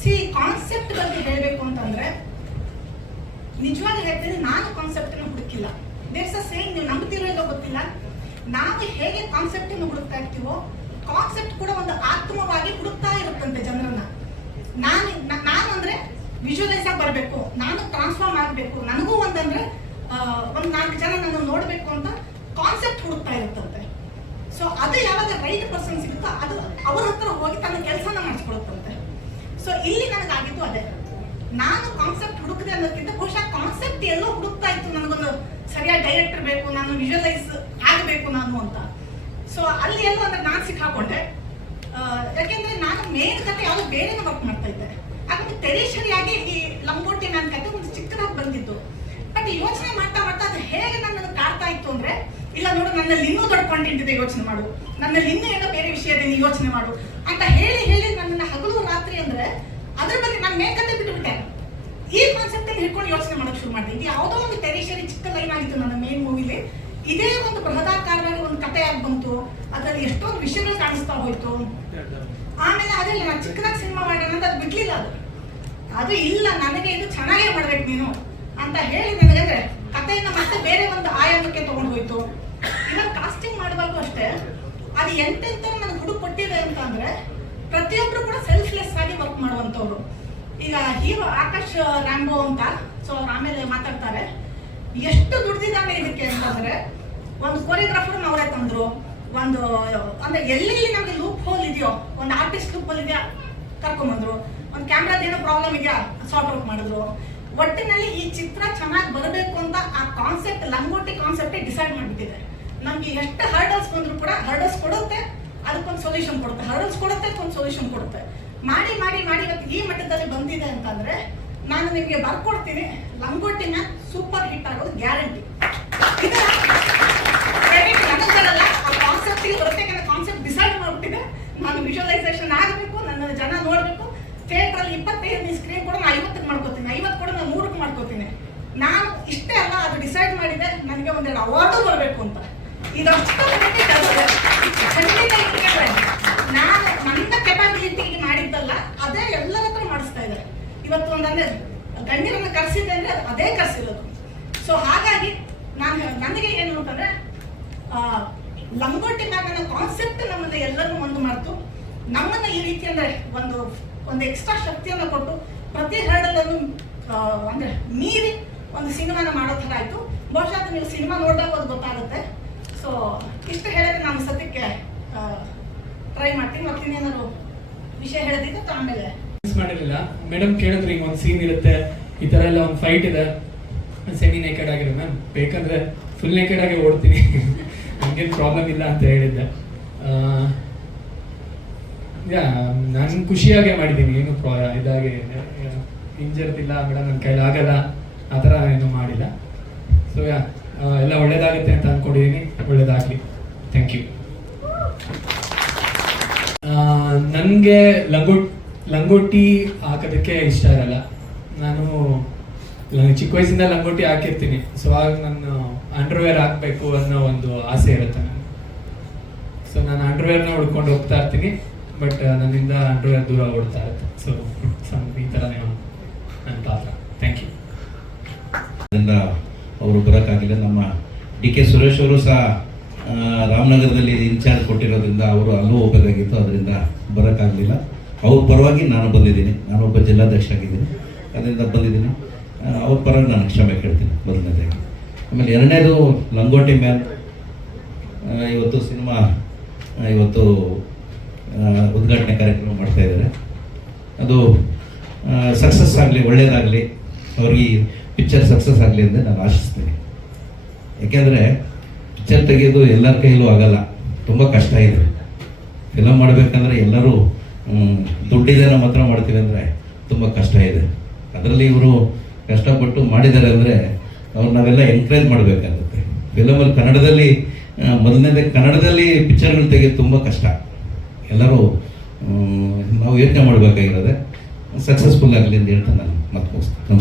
C concept ಬಗ್ಗೆ ಹೇಳಬೇಕು ಅಂತಂದ್ರೆ ನಿಜವಾಗಿ ಹೇಳ್ತೀನಿ, ನಾನು ಕಾನ್ಸೆಪ್ಟ್ ಅನ್ನು ಹುಡುಕಿಲ್ಲ. ದೇರ್ಸ್ ಅ ಸೇಮ್ ನೀವು ನಂಬ್ತಿರೋ ಗೊತ್ತಿಲ್ಲ. ನಾವು ಹೇಗೆ ಕಾನ್ಸೆಪ್ಟ್ ಅನ್ನು ಹುಡುಕ್ತಾ ಇರ್ತೀವೋ ಕಾನ್ಸೆಪ್ಟ್ ಕೂಡ ಒಂದು ಆತ್ಮವಾಗಿ ಹುಡುಕ್ತಾ ಇರುತ್ತಂತೆ ಜನರನ್ನ. ನಾನು ನಾನು ಅಂದ್ರೆ ವಿಜುವಲೈಸ್ ಆಗಿ ಬರಬೇಕು, ನಾನು ಟ್ರಾನ್ಸ್ಫಾರ್ಮ್ ಆಗಬೇಕು. ನನಗೂ ಒಂದಂದ್ರೆ ಒಂದು ನಾಲ್ಕು ಜನ ನನ್ನ ನೋಡಬೇಕು ಅಂತ ಕಾನ್ಸೆಪ್ಟ್ ಹುಡುಕ್ತಾ ಇರುತ್ತಂತೆ. ಸೊ ಅದು ಯಾವಾಗ ರೈಟ್ ಪರ್ಸನ್ ಸಿಗುತ್ತೋ, ಅದು ಅವ್ರ ಹತ್ರ ಹೋಗಿ ತನ್ನ ಕೆಲಸನ ಮಾಡಿಸ್ಕೊಡುತ್ತಂತೆ ಸೊ ಇಲ್ಲಿ ನನಗಾಗಿದ್ದು ಅದೇ. ನಾನು ಕಾನ್ಸೆಪ್ಟ್ ಹುಡುಕದೆ ಅನ್ನೋದಕ್ಕಿಂತ ಬಹುಶಃ ಕಾನ್ಸೆಪ್ಟ್ ಎಲ್ಲೋ ಹುಡುಕ್ತಾ ಇತ್ತು. ನನಗೊಂದು ಸರಿಯಾದ ಡೈರೆಕ್ಟರ್ ಬೇಕು, ನಾನು ವಿಜುವಲೈಸ್ ಆಗಬೇಕು ನಾನು ಅಂತ. ಸೊ ಅಲ್ಲಿ ಎಲ್ಲ ಅಂದ್ರೆ ನಾನು ಸಿಕ್ಕಾಕೊಂಡೆ. ಯಾಕೆಂದ್ರೆ ನಾನು ಮೇನ್ ಕತೆ ಯಾವ್ದು ಬೇರೆನೇ ವರ್ಕ್ ಮಾಡ್ತಾ ಇದ್ದೆ. ಹಾಗಾಗಿ ತೆರೇಶರಿಯಾಗಿ ಈ ಲಂಗೋಟಿ ನನ್ನ ಕತೆ ಒಂದು ಚಿಕ್ಕದಾಗಿ ಬಂದಿತ್ತು ಬಟ್ ಯೋಚನೆ ಮಾಡ್ತಾ ಮಾಡ್ತಾ ಅದು ಹೇಗೆ ನನ್ನನ್ನು ಕಾಡ್ತಾ ಇತ್ತು ಅಂದ್ರೆ, ಇಲ್ಲ ನೋಡು, ನನ್ನಲ್ಲಿ ಇನ್ನೂ ದೊಡ್ಡ ಯೋಚನೆ ಮಾಡು. ನನ್ನಲ್ಲಿ ಇನ್ನೂ ಏನೋ ಬೇರೆ ವಿಷಯ ಇದೆ ಯೋಚನೆ ಮಾಡು. ಅಂತ ಹೇಳಿ ಹೇಳಿ ನನ್ನನ್ನು ಹಗಲು ರಾತ್ರಿ ಅಂದ್ರೆ ಅದ್ರ ಬಗ್ಗೆ ನಾನು ಮೇಕತ್ತೆ ಬಿಟ್ಟುಬಿಟ್ಟೆ ಈ ಕಾನ್ಸೆಪ್ಟ್ ಅಲ್ಲಿ ಹಿಡ್ಕೊಂಡು ಯೋಚನೆ ಮಾಡೋಕೆ ಶುರು ಮಾಡಿದೆ. ಇದು ಯಾವುದೋ ಒಂದು ಟೆರಿಷರಿ ಚಿಕ್ಕ ಲೈನ್ ಆಗಿತ್ತು ನನ್ನ ಮೇನ್ ಮೂವಿಲಿ ಇದೇ ಒಂದು ಬೃಹದಾಕಾರವಾಗಿ ಒಂದು ಕಥೆಯಾಗಿ ಬಂತು. ಅದರಲ್ಲಿ ಎಷ್ಟೊಂದು ವಿಷಯಗಳು ಕಾಣಿಸ್ತಾ ಹೋಯ್ತು. ಆಮೇಲೆ ಅದರಲ್ಲಿ ನಾನು ಚಿಕ್ಕದಾಗಿ ಸಿನಿಮಾ ಮಾಡೋಣ ಅಂತ ಅದು ಬಿಡ್ಲಿಲ್ಲ ಅದು. ಅದು ಇಲ್ಲ, ನನಗೆ ಇದು ಚೆನ್ನಾಗೇ ಮಾಡ್ಬೇಕು ನೀನು ಅಂತ ಹೇಳಿ ನನಗಂದ್ರೆ ಕಥೆಯನ್ನ ಮತ್ತೆ ಬೇರೆ ಒಂದು ಆಯಾಮಕ್ಕೆ ತಗೊಂಡು ಹೋಯ್ತು. ಇವಾಗ ಕಾಸ್ಟಿಂಗ್ ಮಾಡುವಾಗೂ ಅಷ್ಟೇ. ಅದು ಎಂತೆಂತ ನನಗೆ ಹುಡುಕ್ ಕೊಟ್ಟಿದೆ ಅಂತ ಅಂದ್ರೆ ಪ್ರತಿಯೊಬ್ರು ಕೂಡ ಸೆಲ್ಫ್ಲೆಸ್ ಆಗಿ ವರ್ಕ್ ಮಾಡುವಂಥವ್ರು. ಈಗ ಹೀರೋ ಆಕಾಶ್ ರಾಂಬೋ ಅಂತ ಸೊ ಅವ್ರು ಆಮೇಲೆ ಮಾತಾಡ್ತಾರೆ. ಎಷ್ಟು ದುಡ್ದಿದ್ದಾನೆ ಇದಕ್ಕೆ ಅಂತಂದ್ರೆ, ಒಂದು ಕೊರಿಯೋಗ್ರಾಫರ್ ಅವರೇ ತಂದ್ರು. ಒಂದು, ಅಂದ್ರೆ ಎಲ್ಲೆಲ್ಲಿ ನಮಗೆ ಲೂಪ್ ಹೋಲ್ ಇದೆಯೋ, ಒಂದು ಆರ್ಟಿಸ್ಟ್ ಲೂಪ್ ಹೋಲ್ ಇದೆಯಾ ಕರ್ಕೊಂಬಂದ್ರು ಒಂದು ಕ್ಯಾಮ್ರಾದ ಏನೋ ಪ್ರಾಬ್ಲಮ್ ಇದೆಯಾ ಸಾರ್ಟ್ ಔಟ್ ಮಾಡಿದ್ರು. ಒಟ್ಟಿನಲ್ಲಿ ಈ ಚಿತ್ರ ಚೆನ್ನಾಗಿ ಬರಬೇಕು ಅಂತ ಆ ಕಾನ್ಸೆಪ್ಟ್ ಲಂಗೋಟಿ ಕಾನ್ಸೆಪ್ಟೇ ಡಿಸೈಡ್ ಮಾಡಿಬಿಟ್ಟಿದೆ. ನಮ್ಗೆ ಎಷ್ಟು ಹರ್ಡಲ್ಸ್ ಬಂದ್ರು ಕೂಡ ಹರ್ಡಲ್ಸ್ ಕೊಡುತ್ತೆ, ಅದಕ್ಕೊಂದು ಸೊಲ್ಯೂಷನ್ ಕೊಡುತ್ತೆ. ಹರ್ಡಲ್ಸ್ ಕೊಡುತ್ತೆ ಸೊಲ್ಯೂಷನ್ ಕೊಡುತ್ತೆ. ಮಾಡಿ ಮಾಡಿ ಮಾಡಿ ಇವತ್ತು ಈ ಮಟ್ಟದಲ್ಲಿ ಬಂದಿದೆ ಅಂತಂದ್ರೆ ನಾನು ನಿಮಗೆ ಬರ್ಕೊಡ್ತೀನಿ. ಲಂಗೋಟಿನ ಸೂಪರ್ ಹಿಟ್ ಆಗೋದು ಗ್ಯಾರಂಟಿ ಕಾನ್ಸೆಪ್ಟಿಗೆ ಬರುತ್ತೆ. ಕಾನ್ಸೆಪ್ಟ್ ಡಿಸೈಡ್ ಮಾಡ್ಬಿಟ್ಟಿದೆ. ನಾನು ವಿಜುವಲೈಸೇಷನ್ ಆಗಬೇಕು, ನನ್ನ ಜನ ನೋಡಬೇಕು. ಥಿಯೇಟರ್ ಅಲ್ಲಿ ಇಪ್ಪತ್ತೈದು ಸ್ಕ್ರೀನ್ ಕೂಡ ನಾನು ಐವತ್ತಕ್ಕೆ ಮಾಡ್ಕೋತೀನಿ. ಐವತ್ತು ಕೂಡ ನಾನು ನೂರಕ್ಕೆ ಮಾಡ್ಕೋತೀನಿ. ನಾನು ಇಷ್ಟೇ ಅಲ್ಲ, ಅದು ಡಿಸೈಡ್ ಮಾಡಿದೆ. ನನಗೆ ಒಂದೆರಡು ಅವಾರ್ಡು ಬರಬೇಕು ಅಂತ. ಇದಷ್ಟು. ಖಂಡಿತ ನಾನು ನನ್ನ ಕೆಪಾಬಿಲಿಟಿಗೆ ಮಾಡಿದ್ದಲ್ಲ, ಅದೇ ಎಲ್ಲರ ಹತ್ರ ಮಾಡಿಸ್ತಾ ಇದ್ದಾರೆ. ಇವತ್ತು ಒಂದಂದ್ರೆ ಗಣ್ಯರನ್ನ ಕರೆಸಿದ್ದೆ ಅಂದ್ರೆ ಅದೇ ಕರೆಸಿರೋದು. ಸೊ ಹಾಗಾಗಿ ನಾನು ನನಗೆ ಏನು ಅಂತಂದ್ರೆ ಲಂಗೋಟಿ ಮ್ಯಾಗನ ಕಾನ್ಸೆಪ್ಟ್ ನಮ್ಮನ್ನ ಎಲ್ಲರೂ ಒಂದು ಮಾಡ್ತು. ನಮ್ಮನ್ನ ಈ ರೀತಿ ಅಂದ್ರೆ ಒಂದು ಒಂದು ಎಕ್ಸ್ಟ್ರಾ ಶಕ್ತಿಯನ್ನ ಕೊಟ್ಟು ಪ್ರತಿ ಹರಡಲನ್ನು ಅಂದ್ರೆ ಮೀರಿ ಒಂದು ಸಿನಿಮಾನ ಮಾಡೋ ಥರ ಆಯ್ತು. ಬಹುಶಃ ನೀವು ಸಿನಿಮಾ ನೋಡಿದಾಗ ಅದು ಗೊತ್ತಾಗುತ್ತೆ. ಸೊ ಇಷ್ಟು ಹೇಳಕ್ಕೆ ನಾನು ಸದ್ಯಕ್ಕೆ ಟ್ರೈ ಮಾಡ್ತೀನಿ. ಮತ್ತೆ ಇನ್ನೇನಾದ್ರು ವಿಷಯ ಹೇಳೋದಿತ್ತು ಆಮೇಲೆ ಮಾಡಿರಲಿಲ್ಲ. ಮೇಡಮ್ ಕೇಳಿದ್ರು ಈಗ ಒಂದು ಸೀನ್ ಇರುತ್ತೆ, ಈ ತರ ಎಲ್ಲ ಒಂದು ಫೈಟ್ ಇದೆ. ಸೆಮಿ ನೇಕೆಡ್ ಆಗಿರೋ ಮ್ಯಾಮ್ ಬೇಕಂದ್ರೆ ಫುಲ್ ನೇಕೆಡ್ ಆಗಿ ಓಡ್ತೀನಿ. ಹಂಗೇನು ಪ್ರಾಬ್ಲಮ್ ಇಲ್ಲ ಅಂತ ಹೇಳಿದ್ದೆ. ಯಾ, ನಾನು ಖುಷಿಯಾಗೆ ಮಾಡಿದ್ದೀನಿ. ಏನು ಪ್ರಾ, ಇದಾಗಿ ಇಂಜರ್ದಿಲ್ಲ ಮೇಡಮ್ ನನ್ನ ಕೈಲಿ ಆಗಲ್ಲ. ಆ ಥರ ಏನು ಮಾಡಿಲ್ಲ. ಸೊ ಯಾ ಎಲ್ಲ ಒಳ್ಳೇದಾಗುತ್ತೆ ಅಂತ ಅಂದ್ಕೊಂಡಿದ್ದೀನಿ ಒಳ್ಳೇದಾಗಲಿ. ಥ್ಯಾಂಕ್ ಯು ನನಗೆ ಲಂಗೋಟ್, ಲಂಗೋಟಿ ಹಾಕೋದಕ್ಕೆ ಇಷ್ಟ ಇರಲ್ಲ. ನಾನು ಚಿಕ್ಕ ವಯಸ್ಸಿಂದ ಲಂಗೋಟಿ ಹಾಕಿರ್ತೀನಿ. ಸೊ ಆಗ ನಾನು ಅಂಡರ್ವೇರ್ ಹಾಕಬೇಕು ಅನ್ನೋ ಒಂದು ಆಸೆ ಇರುತ್ತೆ ನನಗೆ. ಸೊ ನಾನು ಅಂಡರ್ವೇರ್ನ ಹುಡ್ಕೊಂಡು ಹೋಗ್ತಾ ಇರ್ತೀನಿ. ಬಟ್ ನನ್ನಿಂದ ಅಂಡರ್ವೇರ್ ದೂರ ಓಡ್ತಾ ಇರುತ್ತೆ. ಸೊ ಈ ಥರನೇ ನನ್ನ ಪಾತ್ರ. ಥ್ಯಾಂಕ್ ಯು ಅವರು ಬರೋಕ್ಕಾಗಿಲ್ಲ. ನಮ್ಮ ಡಿ ಕೆ ಸುರೇಶ್ ಅವರು ಸಹ ರಾಮನಗರದಲ್ಲಿ ಇನ್ಚಾರ್ಜ್ ಕೊಟ್ಟಿರೋದ್ರಿಂದ ಅವರು ಅಲ್ಲೂ ಹೋಗಬೇಕಾಗಿತ್ತು ಅದರಿಂದ ಬರೋಕ್ಕಾಗಲಿಲ್ಲ. ಅವ್ರ ಪರವಾಗಿ ನಾನು ಬಂದಿದ್ದೀನಿ. ನಾನೊಬ್ಬ ಜಿಲ್ಲಾಧ್ಯಕ್ಷ ಆಗಿದ್ದೀನಿ ಅದರಿಂದ ಬಂದಿದ್ದೀನಿ. ಅವ್ರ ಪರವಾಗಿ ನಾನು ಕ್ಷಮೆ ಕೇಳ್ತೀನಿ ಮೊದಲನೇದಾಗಿ. ಆಮೇಲೆ ಎರಡನೇದು, ಲಂಗೋಟಿ ಮ್ಯಾನ್. ಇವತ್ತು ಸಿನಿಮಾ ಇವತ್ತು ಉದ್ಘಾಟನೆ ಕಾರ್ಯಕ್ರಮ ಮಾಡ್ತಾ ಇದ್ದಾರೆ. ಅದು ಸಕ್ಸಸ್ ಆಗಲಿ ಒಳ್ಳೆಯದಾಗಲಿ ಅವ್ರಿಗೆ ಪಿಕ್ಚರ್ ಸಕ್ಸಸ್ ಆಗಲಿ ಅಂತ ನಾನು ಆಶಿಸ್ತೀನಿ. ಯಾಕೆಂದರೆ ಪಿಕ್ಚರ್ ತೆಗೆಯೋದು ಎಲ್ಲರ ಕೈಯಲ್ಲೂ ಆಗಲ್ಲ. ತುಂಬ ಕಷ್ಟ ಇದೆ. ಫಿಲಮ್ ಮಾಡಬೇಕಂದ್ರೆ ಎಲ್ಲರೂ ದುಡ್ಡಿದೆ ನಮ್ಮ ಹತ್ರ ಮಾಡ್ತೀವಿ ಅಂದರೆ ತುಂಬ ಕಷ್ಟ ಇದೆ. ಅದರಲ್ಲಿ ಇವರು ಕಷ್ಟಪಟ್ಟು ಮಾಡಿದ್ದಾರೆ ಅಂದರೆ ಅವ್ರು ನಾವೆಲ್ಲ ಎನ್ಕರೇಜ್ ಮಾಡಬೇಕಾಗುತ್ತೆ. ಫಿಲಮಲ್ಲಿ ಕನ್ನಡದಲ್ಲಿ ಮೊದಲನೇದ ಕನ್ನಡದಲ್ಲಿ ಪಿಕ್ಚರ್ಗಳು ತೆಗೆಯೋದು ತುಂಬ ಕಷ್ಟ. ಎಲ್ಲರೂ ನಾವು ಯೋಚನೆ ಮಾಡಬೇಕಾಗಿರೋದೆ. ಸಕ್ಸಸ್ಫುಲ್ ಆಗಲಿ ಅಂತ ಹೇಳ್ತಾ ನಾನು ಮತ್ತೆ ನಮಸ್ಕಾರ.